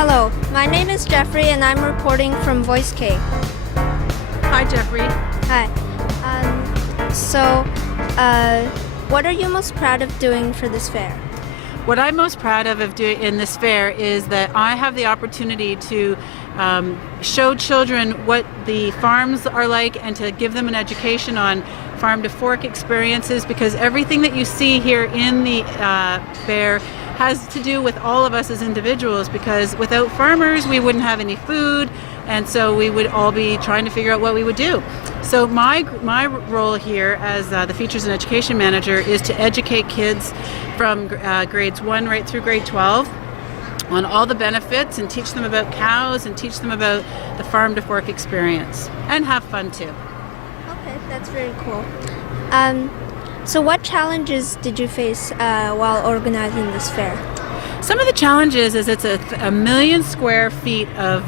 Hello, my name is Jeffrey and I'm reporting from Voice K. Hi, Jeffrey. Hi. What are you most proud of doing for this fair? What I'm most proud of doing in this fair is that I have the opportunity to show children what the farms are like and to give them an education on farm to fork experiences, because everything that you see here in the fair has to do with all of us as individuals, because without farmers we wouldn't have any food, and so we would all be trying to figure out what we would do. So my role here as the Features and Education Manager is to educate kids from grades 1 right through grade 12 on all the benefits, and teach them about cows and teach them about the farm to fork experience, and have fun too. Okay, that's very cool. So what challenges did you face while organizing this fair? Some of the challenges is it's a million square feet of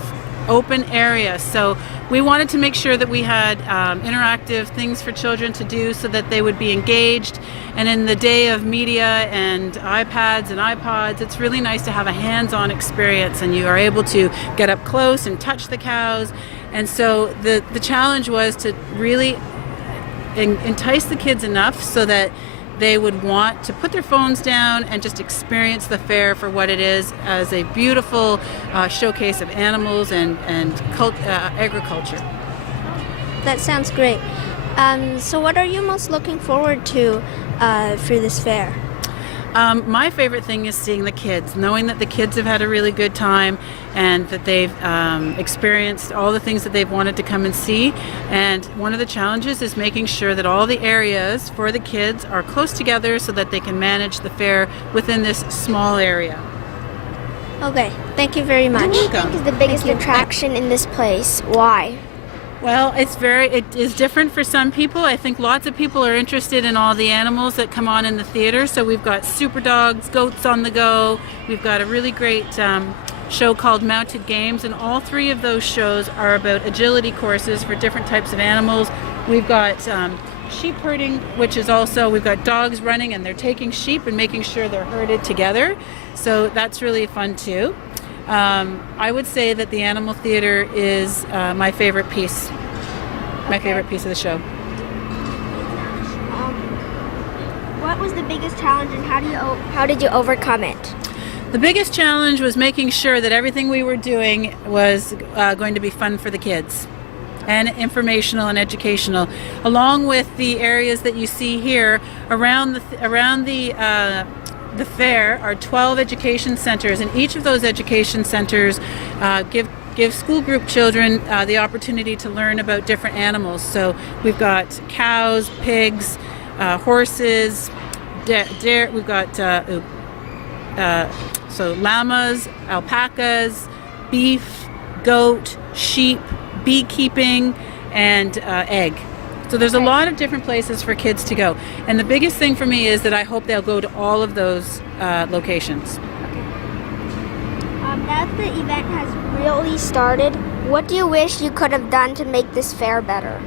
open area, so we wanted to make sure that we had interactive things for children to do so that they would be engaged. And in the day of media and iPads and iPods, it's really nice to have a hands-on experience, and you are able to get up close and touch the cows. And so the challenge was to really entice the kids enough so that they would want to put their phones down and just experience the fair for what it is, as a beautiful showcase of animals and agriculture. That sounds great. So what are you most looking forward to for this fair? My favorite thing is seeing the kids, knowing that the kids have had a really good time and that they've experienced all the things that they've wanted to come and see. And one of the challenges is making sure that all the areas for the kids are close together so that they can manage the fair within this small area. Okay, thank you very much. What do you think is the biggest attraction in this place? Why? Well, it is different for some people. I think lots of people are interested in all the animals that come on in the theater. So we've got super dogs, goats on the go. We've got a really great show called Mounted Games, and all three of those shows are about agility courses for different types of animals. We've got sheep herding, which is also, we've got dogs running and they're taking sheep and making sure they're herded together. So that's really fun too. I would say that the animal theater is my favorite piece. My favorite piece of the show. What was the biggest challenge, and how did you overcome it? The biggest challenge was making sure that everything we were doing was going to be fun for the kids, and informational and educational, along with the areas that you see here around the fair are 12 education centers, and each of those education centers give school group children the opportunity to learn about different animals. So we've got cows, pigs, horses, we've got so llamas, alpacas, beef, goat, sheep, beekeeping, and egg. So there's a lot of different places for kids to go. And the biggest thing for me is that I hope they'll go to all of those locations. Now that the event has really started, what do you wish you could have done to make this fair better?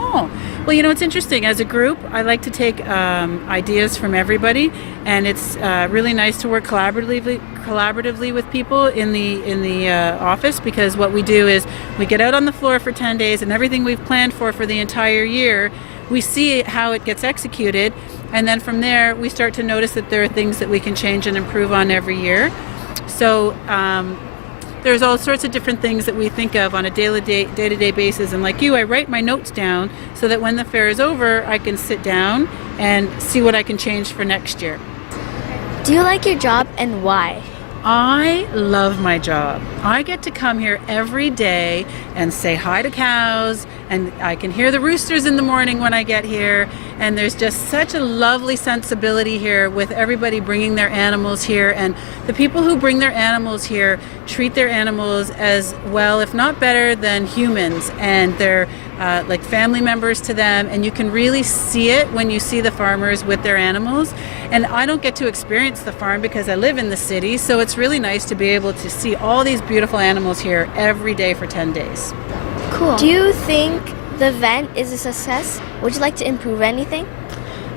Oh, well, it's interesting. As a group, I like to take ideas from everybody, and it's really nice to work collaboratively with people in the office, because what we do is we get out on the floor for 10 days, and everything we've planned for the entire year, we see how it gets executed, and then from there we start to notice that there are things that we can change and improve on every year. So there's all sorts of different things that we think of on a day-to-day basis, and like you, I write my notes down so that when the fair is over, I can sit down and see what I can change for next year. Do you like your job, and why? I love my job. I get to come here every day and say hi to cows, and I can hear the roosters in the morning when I get here, and there's just such a lovely sensibility here with everybody bringing their animals here, and the people who bring their animals here treat their animals as well, if not better, than humans, and they're like family members to them, and you can really see it when you see the farmers with their animals. And I don't get to experience the farm because I live in the city, so it's really nice to be able to see all these beautiful animals here every day for 10 days. Cool. Do you think the event is a success? Would you like to improve anything?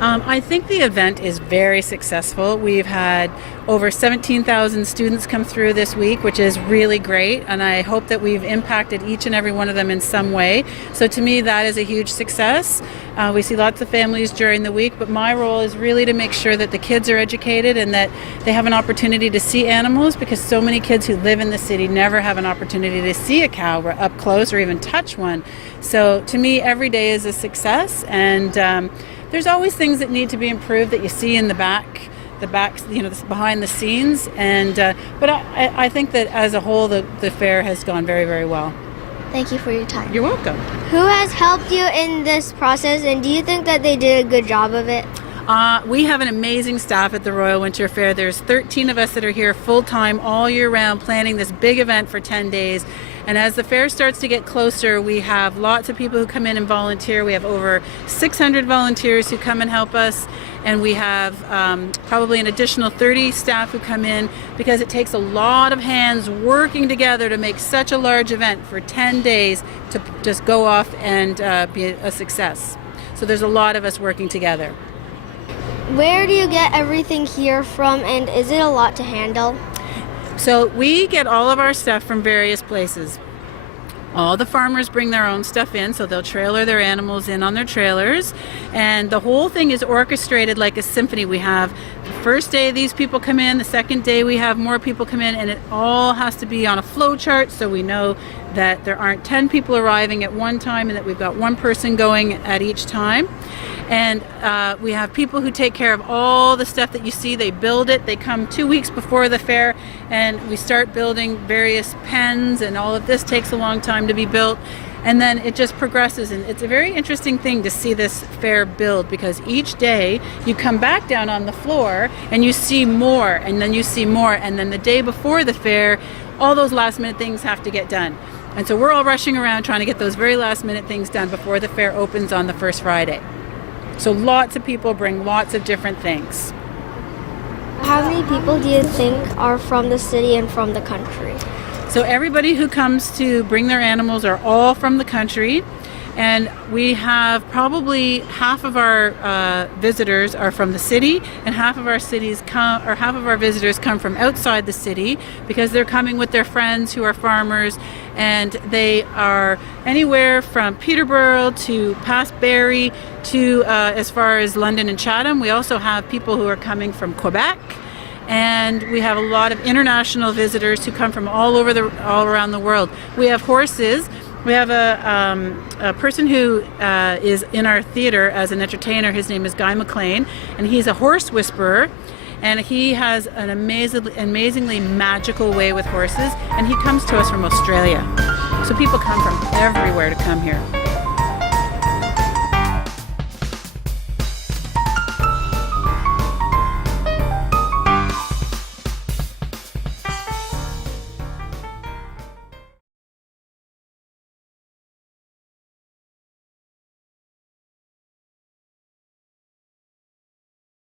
I think the event is very successful. We've had over 17,000 students come through this week, which is really great, and I hope that we've impacted each and every one of them in some way. So to me, that is a huge success. We see lots of families during the week, but my role is really to make sure that the kids are educated and that they have an opportunity to see animals, because so many kids who live in the city never have an opportunity to see a cow up close or even touch one. So to me, every day is a success, and there's always things that need to be improved that you see in the back, behind the scenes. And but I think that as a whole, the fair has gone very, very well. Thank you for your time. You're welcome. Who has helped you in this process, and do you think that they did a good job of it? We have an amazing staff at the Royal Winter Fair. There's 13 of us that are here full-time all year round planning this big event for 10 days. And as the fair starts to get closer, we have lots of people who come in and volunteer. We have over 600 volunteers who come and help us. And we have probably an additional 30 staff who come in, because it takes a lot of hands working together to make such a large event for 10 days to just go off and be a success. So there's a lot of us working together. Where do you get everything here from, and is it a lot to handle? So we get all of our stuff from various places. All the farmers bring their own stuff in, so they'll trailer their animals in on their trailers, and the whole thing is orchestrated like a symphony. We have the first day these people come in, the second day we have more people come in, and it all has to be on a flow chart, so we know that there aren't 10 people arriving at one time and that we've got one person going at each time. And we have people who take care of all the stuff that you see. They build it. They come 2 weeks before the fair, and we start building various pens, and all of this takes a long time to be built. And then it just progresses, and it's a very interesting thing to see this fair build, because each day you come back down on the floor and you see more, and then you see more, and then the day before the fair, all those last minute things have to get done. And so we're all rushing around trying to get those very last minute things done before the fair opens on the first Friday. So lots of people bring lots of different things. How many people do you think are from the city and from the country? So everybody who comes to bring their animals are all from the country, and we have probably half of our visitors are from the city, and half of our visitors come from outside the city, because they're coming with their friends who are farmers, and they are anywhere from Peterborough to past Barrie to as far as London and Chatham. We also have people who are coming from Quebec. And we have a lot of international visitors who come from all around the world. We have horses. We have a person who is in our theater as an entertainer. His name is Guy McLean, and he's a horse whisperer. And he has an amazingly magical way with horses. And he comes to us from Australia. So people come from everywhere to come here.